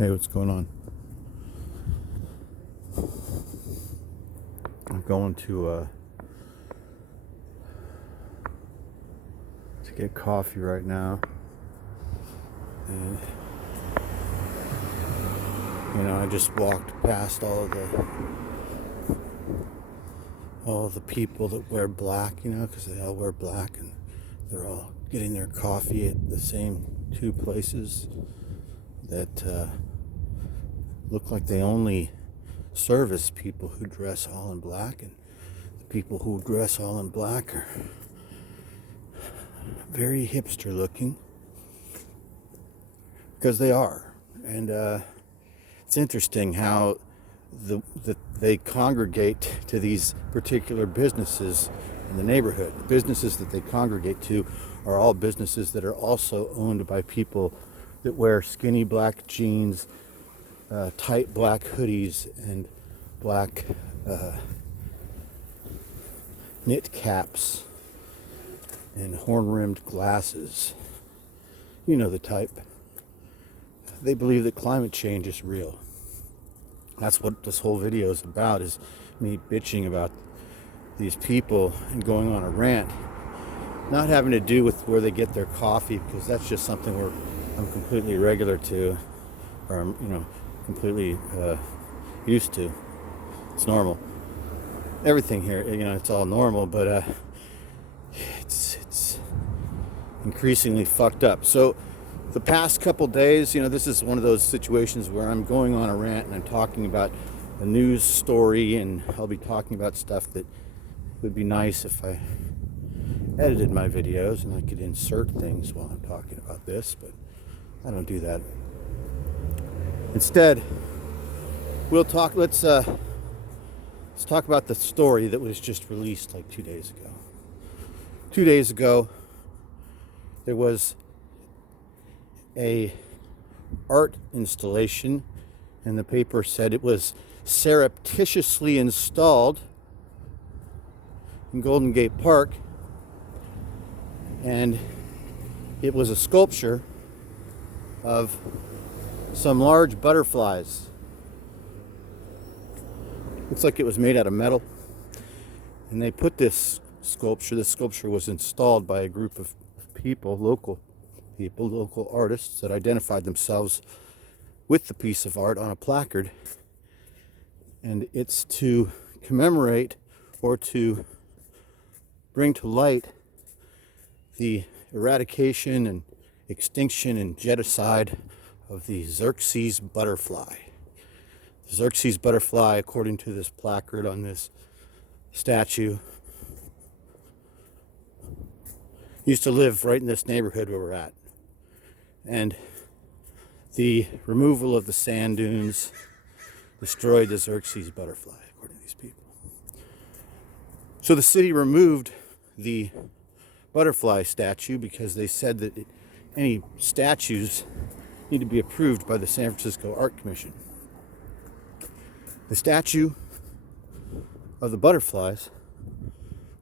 Hey, what's going on? I'm going to get coffee right now, and I just walked past all of the people that wear black, because they all wear black, and they're all getting their coffee at the same two places that look like they only service people who dress all in black, and the people who dress all in black are very hipster looking, because they are. And it's interesting how they congregate to these particular businesses in the neighborhood. The businesses that they congregate to are all businesses that are also owned by people that wear skinny black jeans, tight black hoodies, and black knit caps and horn-rimmed glasses. You know the type. They believe that climate change is real. That's what this whole video is about, is me bitching about these people and going on a rant. Not having to do with where they get their coffee, because that's just something I'm completely regular to, or I'm, completely used to. It's normal. Everything here, it's all normal, but it's increasingly fucked up. So the past couple days, this is one of those situations where I'm going on a rant and I'm talking about a news story, and I'll be talking about stuff that would be nice if I edited my videos and I could insert things while I'm talking about this, but I don't do that. Instead, let's talk about the story that was just released like 2 days ago. 2 days ago, there was a art installation, and the paper said it was surreptitiously installed in Golden Gate Park, and it was a sculpture of some large butterflies. Looks like it was made out of metal, and they put this sculpture was installed by a group of people, local artists that identified themselves with the piece of art on a placard, and it's to commemorate or to bring to light the eradication and extinction and genocide of the Xerxes butterfly. The Xerxes butterfly, according to this placard on this statue, used to live right in this neighborhood where we're at. And the removal of the sand dunes destroyed the Xerxes butterfly, according to these people. So the city removed the butterfly statue because they said that any statues need to be approved by the San Francisco Art Commission. The statue of the butterflies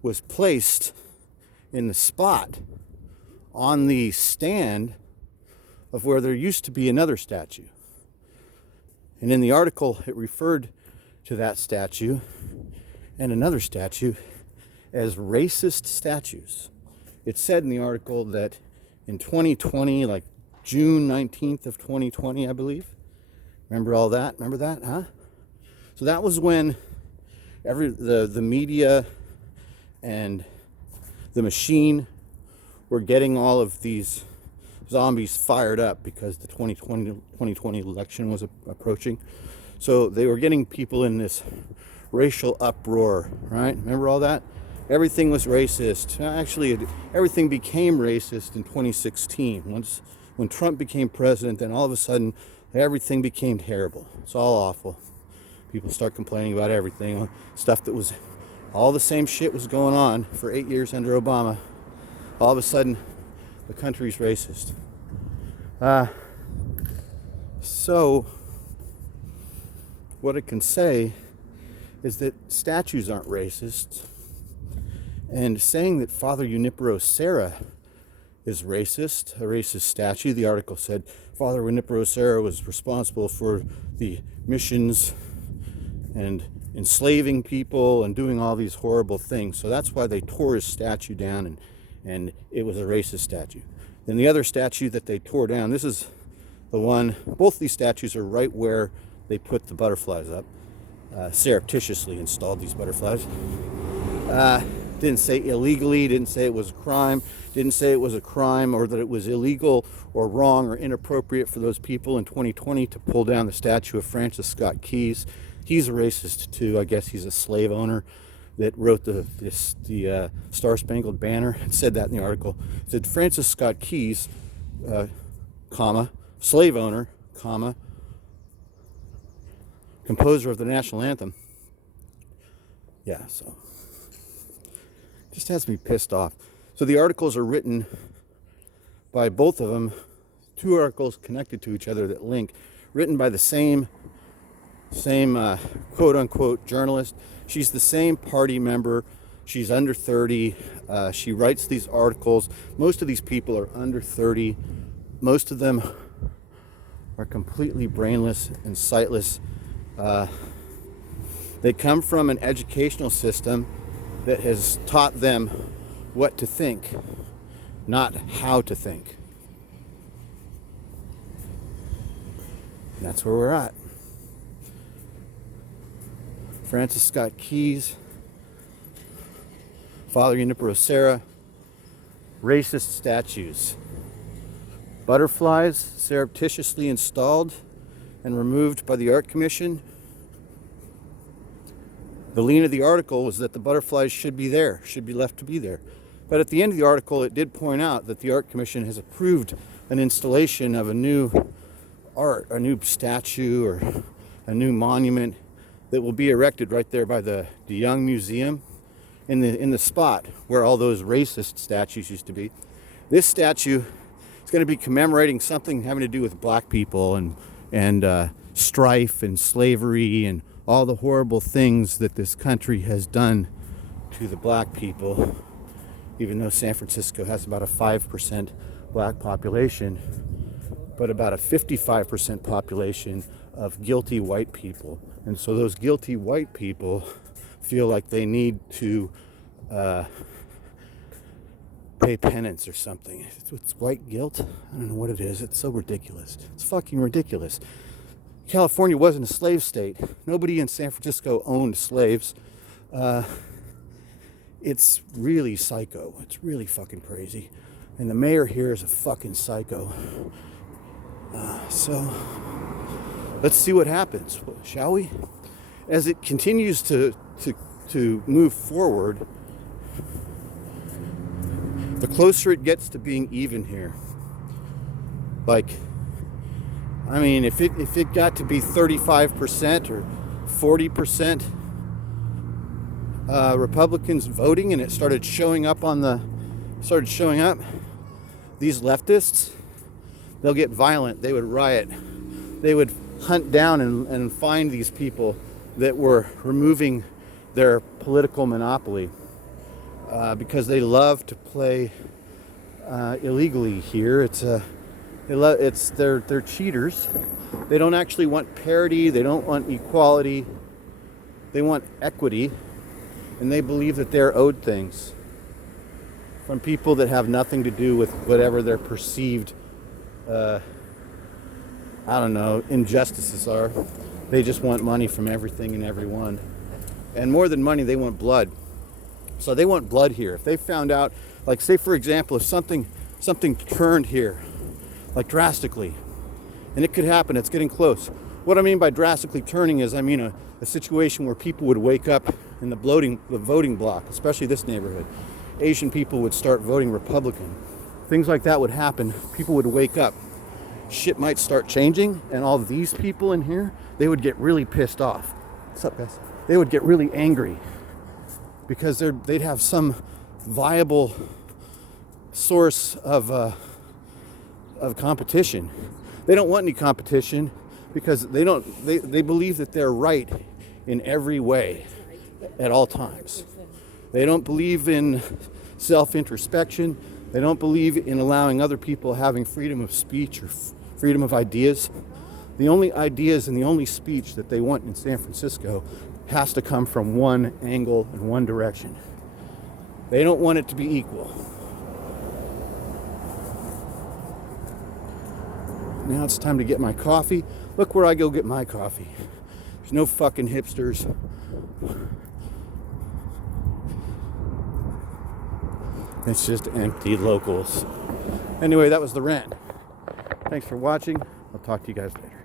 was placed in the spot on the stand of where there used to be another statue. And in the article, it referred to that statue and another statue as racist statues. It said in the article that in 2020, like June 19th of 2020, I believe. Remember all that? Remember that, huh? So that was when the media and the machine were getting all of these zombies fired up because the 2020 election was approaching. So they were getting people in this racial uproar, right? Remember all that? Everything was racist. Actually, everything became racist in 2016. When Trump became president, then all of a sudden, everything became terrible. It's all awful. People start complaining about everything. Stuff that was, all the same shit was going on for 8 years under Obama. All of a sudden, the country's racist. So, what it can say is that statues aren't racist. And saying that Father Junipero Serra is racist, a racist statue. The article said Father Junipero Serra was responsible for the missions and enslaving people and doing all these horrible things. So that's why they tore his statue down, and it was a racist statue. Then the other statue that they tore down, this is the one, both these statues are right where they put the butterflies up. Surreptitiously installed these butterflies. Didn't say illegally, didn't say it was a crime, didn't say it was a crime or that it was illegal or wrong or inappropriate for those people in 2020 to pull down the statue of Francis Scott Keyes. He's a racist too. I guess he's a slave owner that wrote the Star Spangled Banner. It said that in the article. It said Francis Scott Keyes, comma, slave owner, comma, composer of the national anthem. Yeah, so just has me pissed off. So the articles are written by both of them, two articles connected to each other that link, written by the same quote unquote journalist. She's the same party member. She's under 30. She writes these articles. Most of these people are under 30. Most of them are completely brainless and sightless. They come from an educational system that has taught them what to think, not how to think. And that's where we're at. Francis Scott Keyes, Father Junipero Serra, racist statues. Butterflies surreptitiously installed and removed by the Art Commission. The lean of the article was that the butterflies should be there, should be left to be there. But at the end of the article, it did point out that the Art Commission has approved an installation of a new art, a new statue or a new monument that will be erected right there by the Young Museum in the spot where all those racist statues used to be. This statue is going to be commemorating something having to do with black people and strife and slavery and all the horrible things that this country has done to the black people, even though San Francisco has about a 5% black population, but about a 55% population of guilty white people. And so those guilty white people feel like they need to pay penance or something. It's white guilt? I don't know what it is. It's so ridiculous. It's fucking ridiculous. California wasn't a slave state. Nobody in San Francisco owned slaves. It's really psycho. It's really fucking crazy. And the mayor here is a fucking psycho. So let's see what happens, shall we? As it continues to move forward, the closer it gets to being even here. Like, I mean, if it got to be 35% or 40% Republicans voting, and it started showing up, these leftists, they'll get violent. They would riot. They would hunt down and find these people that were removing their political monopoly because they love to play illegally here. They're cheaters. They don't actually want parity. They don't want equality. They want equity, and they believe that they're owed things from people that have nothing to do with whatever their perceived injustices are. They just want money from everything and everyone. And more than money, they want blood. So they want blood here. If they found out, like, say for example, if something turned here, like drastically, and it could happen, it's getting close. What I mean by drastically turning is, I mean a situation where people would wake up in the voting block, especially this neighborhood. Asian people would start voting Republican. Things like that would happen. People would wake up. Shit might start changing, and all these people in here, they would get really pissed off. What's up, guys? They would get really angry because they'd have some viable source of competition. They don't want any competition because they believe that they're right in every way at all times. They don't believe in self-introspection. They don't believe in allowing other people having freedom of speech or freedom of ideas. The only ideas and the only speech that they want in San Francisco has to come from one angle and one direction. They don't want it to be equal. Now it's time to get my coffee. Look where I go get my coffee. There's no fucking hipsters. It's just empty locals. Anyway, that was the rant. Thanks for watching. I'll talk to you guys later.